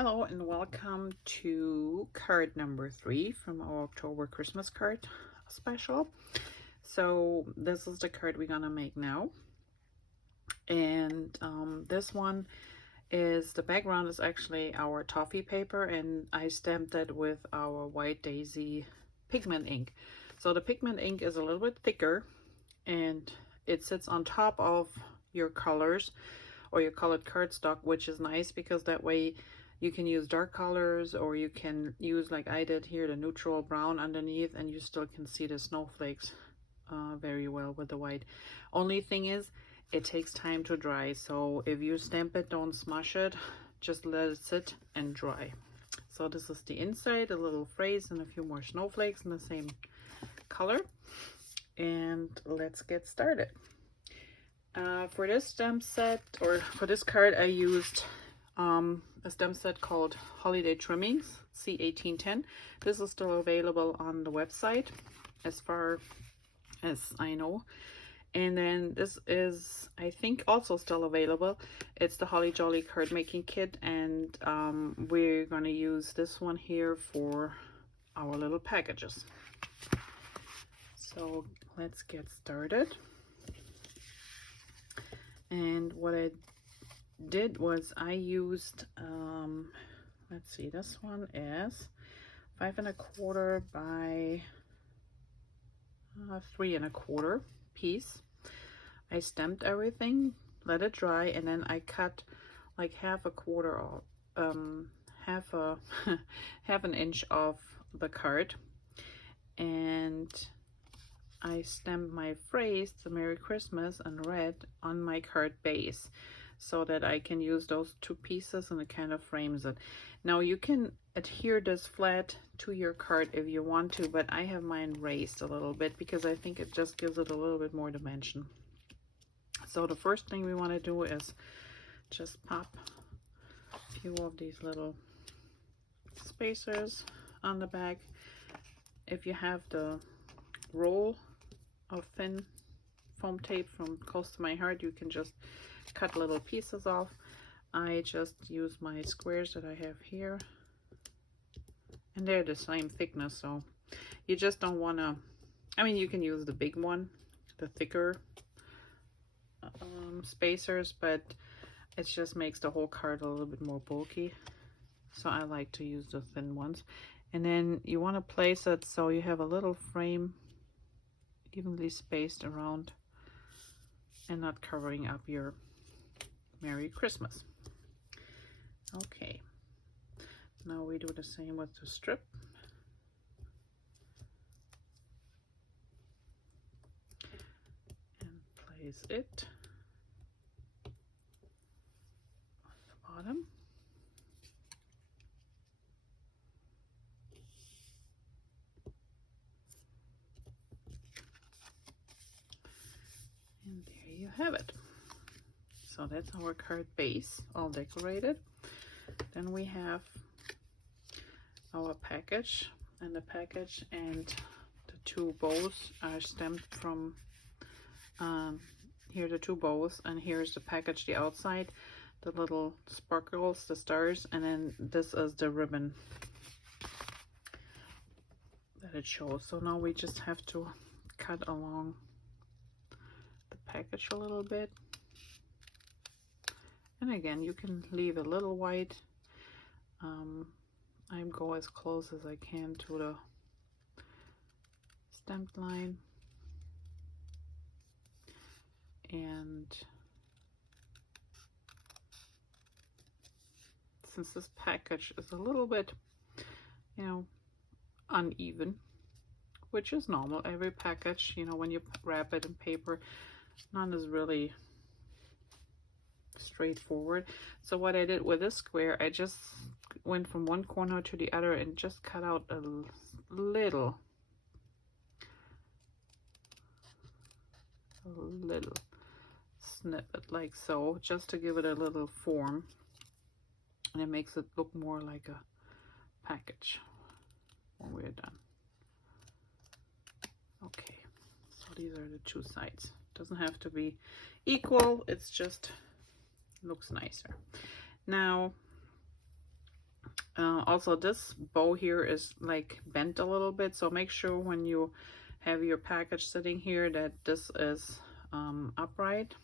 Hello and welcome to card number 3 from our October Christmas card special. So this is the card we're gonna make now, and this one is, the background is actually our toffee paper, and I stamped it with our White Daisy pigment ink. So the pigment ink is a little bit thicker and it sits on top of your colors or your colored cardstock, which is nice because that way you can use dark colors, or you can use, like I did here, the neutral brown underneath, and you still can see the snowflakes very well with the white. Only thing is, it takes time to dry, so if you stamp it, don't smush it, just let it sit and dry. So this is the inside, a little phrase and a few more snowflakes in the same color. And let's get started. For this stamp set, or for this card, I used a stamp set called Holiday Trimmings C1810. This is still available on the website as far as I know. And then this is, I think, also still available. It's the Holly Jolly card making kit, and we're going to use this one here for our little packages. So let's get started. And what I did was I used, let's see, this one is 5 1/4 by 3 1/4 piece. I stamped everything, let it dry, and then I cut like half an inch off the card, and I stamped my phrase, the Merry Christmas, in red on my card base, so that I can use those two pieces and it kind of frames it. Now you can adhere this flat to your card if you want to, but I have mine raised a little bit because I think it just gives it a little bit more dimension. So the first thing we want to do is just pop a few of these little spacers on the back. If you have the roll of thin foam tape from Close to My Heart, you can just cut little pieces off. I just use my squares that I have here, and they're the same thickness, so you just don't want to, I mean, you can use the big one, the thicker spacers, but it just makes the whole card a little bit more bulky, so I like to use the thin ones. And then you want to place it so you have a little frame evenly spaced around and not covering up your Merry Christmas. Okay, now we do the same with the strip. And place it on the bottom. And there you have it. So that's our card base, all decorated. Then we have our package, and the package and the two bows are stamped from here, the two bows, and here's the package, the outside, the little sparkles, the stars, and then this is the ribbon that it shows. So now we just have to cut along the package a little bit. And again, you can leave a little white. I go as close as I can to the stamped line. And since this package is a little bit, you know, uneven, which is normal, every package, you know, when you wrap it in paper, none is really straightforward. So what I did with this square, I just went from one corner to the other and just cut out a little snippet like so, just to give it a little form, and it makes it look more like a package when we're done. Okay, so these are the two sides. Doesn't have to be equal, it's just looks nicer. Now Also, this bow here is like bent a little bit, so make sure when you have your package sitting here that this is upright.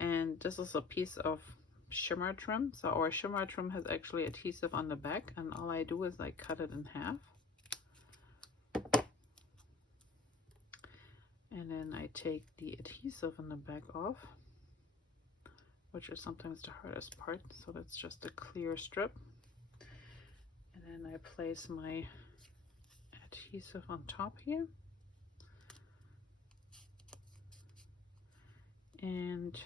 And this is a piece of shimmer trim. So our shimmer trim has actually adhesive on the back, and all I do is I cut it in half. And then I take the adhesive on the back off, which is sometimes the hardest part. So that's just a clear strip. And then I place my adhesive on top here. And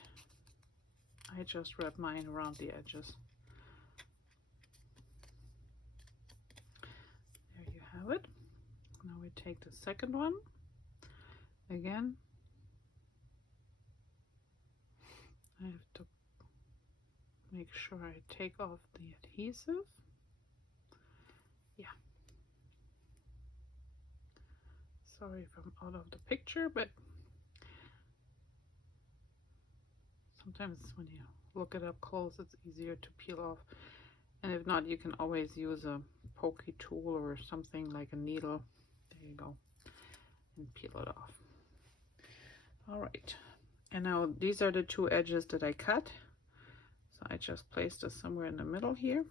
I just wrap mine around the edges. There you have it. Now we take the second one. Again, I have to make sure I take off the adhesive. Yeah. Sorry if I'm out of the picture, but sometimes when you look it up close, it's easier to peel off. And if not, you can always use a pokey tool or something like a needle. There you go. And peel it off. All right. And now these are the two edges that I cut. So I just place this somewhere in the middle here.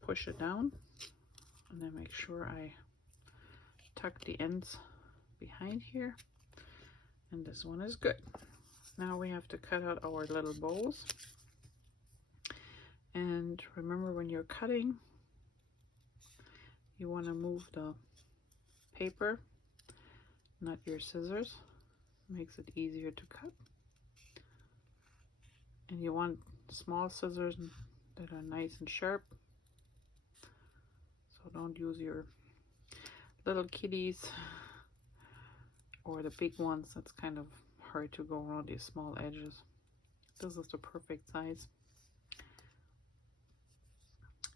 Push it down. And then make sure I tuck the ends behind here. And this one is good. Now we have to cut out our little bows. And remember, when you're cutting, you want to move the paper, not your scissors. Makes it easier to cut. And you want small scissors that are nice and sharp. So don't use your little kitties or the big ones. That's kind of hard to go around these small edges. This is the perfect size.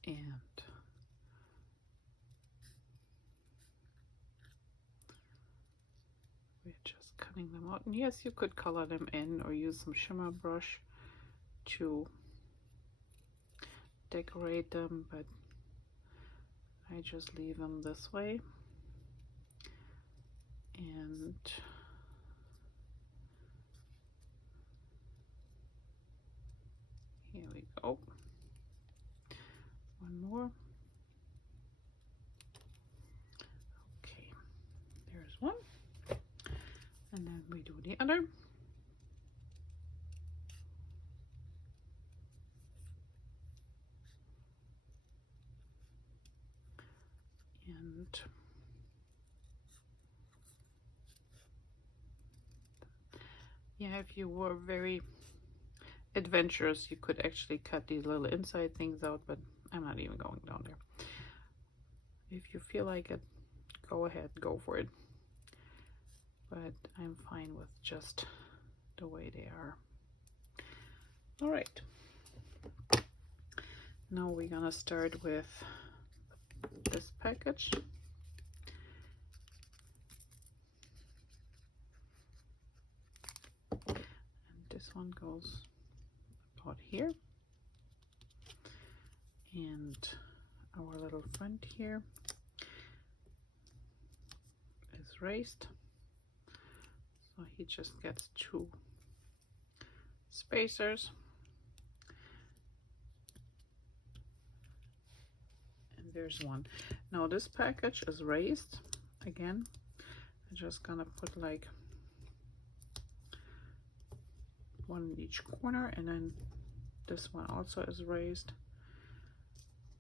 And we're just cutting them out. And yes, you could color them in or use some shimmer brush to decorate them, but I just leave them this way. And here we go. One more. Okay, there's one. And then we do the other. And yeah, if you were very adventurous, you could actually cut these little inside things out, but I'm not even going down there. If you feel like it, go ahead, go for it. But I'm fine with just the way they are. All right. Now we're gonna start with this package. And this one goes about here. And our little front here is raised. So he just gets two spacers. And there's one. Now this package is raised. Again, I'm just gonna put like one in each corner, and then this one also is raised.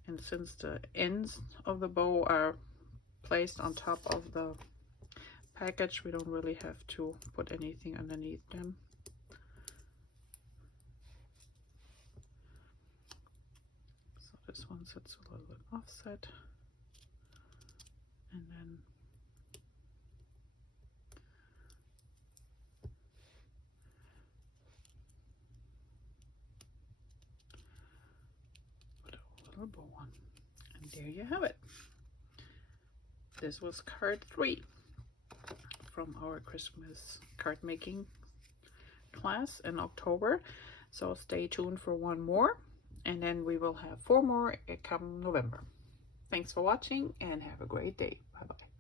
And since the ends of the bow are placed on top of the package, we don't really have to put anything underneath them. So this one sits a little bit offset. And then put a little bow on. And there you have it. This was card 3 from our Christmas card making class in October. So stay tuned for one more, And then we will have 4 more come November. Thanks for watching and have a great day. Bye bye.